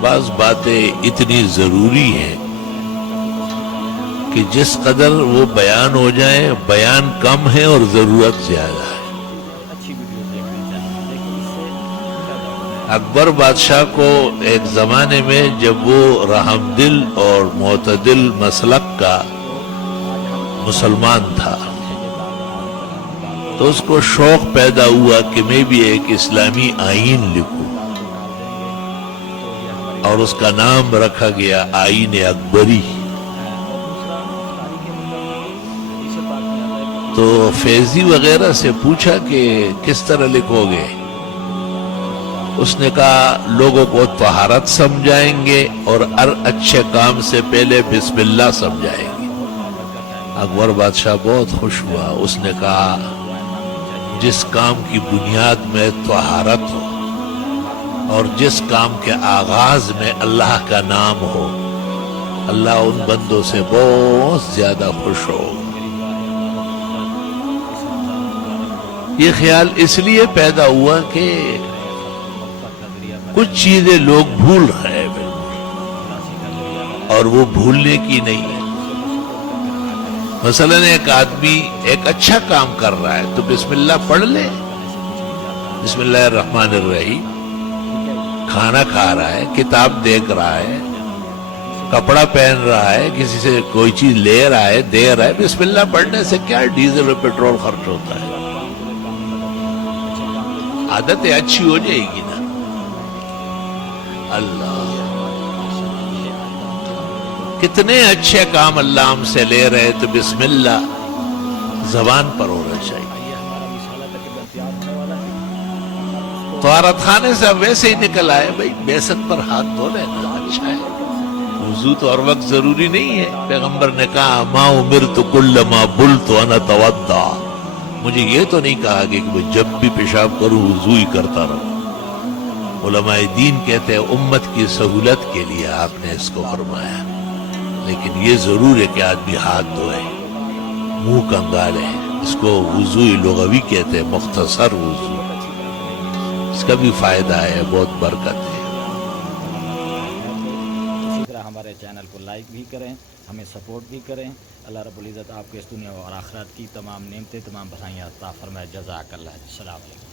بعض باتیں اتنی ضروری ہیں کہ جس قدر وہ بیان ہو جائیں بیان کم ہے اور ضرورت زیادہ ہے۔ اکبر بادشاہ کو ایک زمانے میں جب وہ رحم دل اور معتدل مسلک کا مسلمان تھا تو اس کو شوق پیدا ہوا کہ میں بھی ایک اسلامی آئین لکھوں، اور اس کا نام رکھا گیا آئین اکبری۔ تو فیضی وغیرہ سے پوچھا کہ کس طرح لکھو گے؟ اس نے کہا لوگوں کو طہارت سمجھائیں گے اور ہر اچھے کام سے پہلے بسم اللہ سمجھائیں گے۔ اکبر بادشاہ بہت خوش ہوا، اس نے کہا جس کام کی بنیاد میں طہارت ہو اور جس کام کے آغاز میں اللہ کا نام ہو، اللہ ان بندوں سے بہت زیادہ خوش ہو۔ یہ خیال اس لیے پیدا ہوا کہ کچھ چیزیں لوگ بھول رہے ہیں اور وہ بھولنے کی نہیں ہے۔ مثلا ایک آدمی ایک اچھا کام کر رہا ہے تو بسم اللہ پڑھ لے، بسم اللہ الرحمن الرحیم۔ کھانا کھا رہا ہے، کتاب دیکھ رہا ہے، کپڑا پہن رہا ہے، کسی سے کوئی چیز لے رہا ہے، دے رہا ہے، بسم اللہ پڑھنے سے کیا ڈیزل اور پیٹرول خرچ ہوتا ہے؟ عادتیں اچھی ہو جائے گی نا۔ اللہ کتنے اچھے کام اللہ ہم سے لے رہے تو بسم اللہ زبان پر ہونا چاہیے۔ طہارت خانے سے اب ویسے ہی نکل آئے، بھائی بیسن پر ہاتھ دھو لینا اچھا ہے، وضو تو ہر وقت ضروری نہیں ہے۔ پیغمبر نے کہا ما امرت کل ما بلت انا اتوضا، مجھے یہ تو نہیں کہا کہ میں جب بھی پیشاب کروں وضو ہی کرتا رہوں۔ علماء دین کہتے ہیں امت کی سہولت کے لیے آپ نے اس کو فرمایا، لیکن یہ ضرور ہے کہ آدمی ہاتھ دھوئے، منہ کنگالے، اس کو وضو لغوی کہتے ہیں، مختصر وضو، اس کا بھی فائدہ ہے، بہت برکت ہے۔ اسی طرح ہمارے چینل کو لائک بھی کریں، ہمیں سپورٹ بھی کریں۔ اللہ رب العزت آپ کو اس دنیا اور آخرت کی تمام نعمتیں، تمام بھلائیاں عطا فرمائے۔ جزاک اللہ۔ السلام علیکم۔